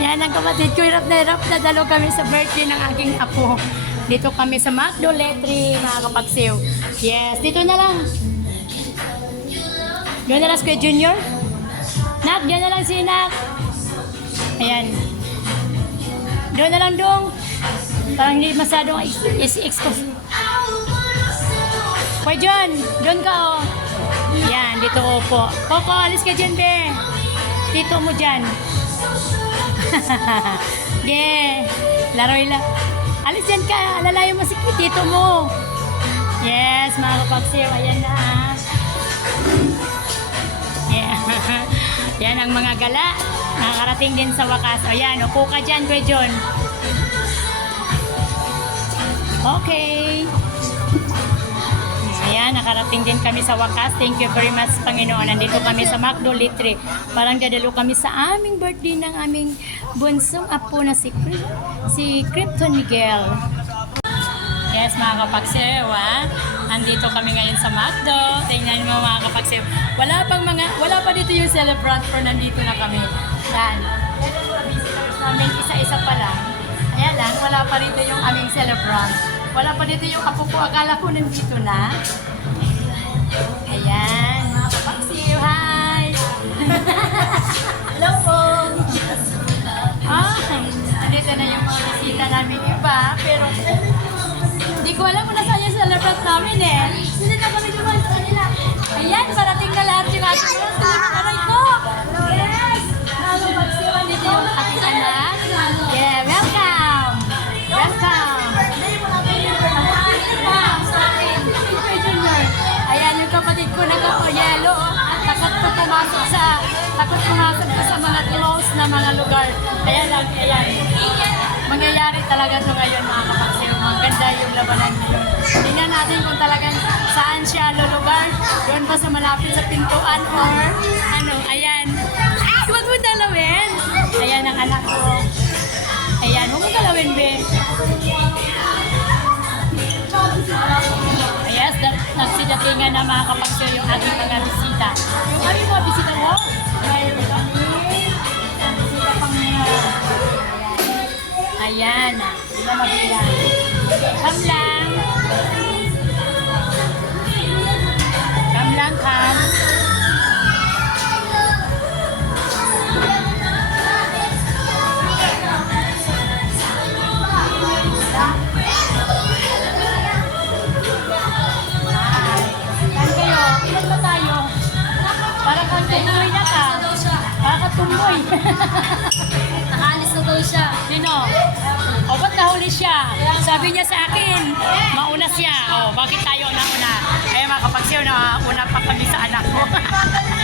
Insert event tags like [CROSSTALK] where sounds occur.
Yan ang kapatid ko, hirap na hirap na dalo kami sa birthday ng aking apo. Dito kami sa Macdo Letri, mga kapagsiw. Yes, dito na lang. Doon na lang kay Junior. Nak, doon na lang si Nak. Ayan. Doon na lang dong. Parang hindi masyadong is-expose. Hoy John, doon ka oh. Yan, dito ko po. Coco, alis ka dyan, be. Dito mo dyan. [LAUGHS] yeah. Laroy lang. Alis dyan ka. Alalayo mo si tito mo. Yes, mga kapagsiw. Ayan na. ah. Yeah. [LAUGHS] Yan ang mga gala. Nakakarating din sa wakas. O yan, upo ka dyan, Kuya John. Okay. Nakarating din kami sa wakas. Thank you very much, Panginoon. Nandito kami sa Macdo Litre. Parang dadalo kami sa aming birthday ng aming bunsong apo na si, Cri- si Krypton Miguel. Yes, mga kapagsew, ha? Andito kami ngayon sa Macdo. Tingnan mo, mga kapagsew. Wala pang mga, wala pa dito yung celebrant pero nandito na kami. Yan. Ito mga namin, isa-isa pa lang. Ayan lang, wala pa rito yung aming celebrant. Wala pa dito yung apo ko. Akala ko nandito na. Namin iba, pero hindi ko alam kung nasaan yung celebrant namin eh. Hindi na kami dumaan sa kanila. Ayan, parating na lahat yung ating mga. Aray ko! Yes! Dito yung ating anak. Yeah, welcome! Welcome! Ayan yung kapatid ko nag-yellow. oh. Takot ko pumasok sa takot pumasok ko sa mga close na mga lugar. Ayan lang, ayan. Mangyayari talaga to ngayon mga kapatid. Maganda yung labanan ngayon. Tingnan natin kung talagang saan siya lulugar. Doon ba sa malapit sa pintuan or ano, ayan. Ay, huwag mo dalawin. Ayan ang anak ko. Ayan, huwag mo dalawin, be. Yes, nagsidatingan na mga kapagso yung ating mga Ayan na, sila mabilang. Come lang. Come lang, come. Tumboy na ka. Para ka tumboy. [LAUGHS] Nakaalis na daw siya. Sino? siya. Sabi niya sa akin, mauna siya. O, bakit tayo nauna? Kaya eh, makapag siya na una pa kami sa anak ko. [LAUGHS]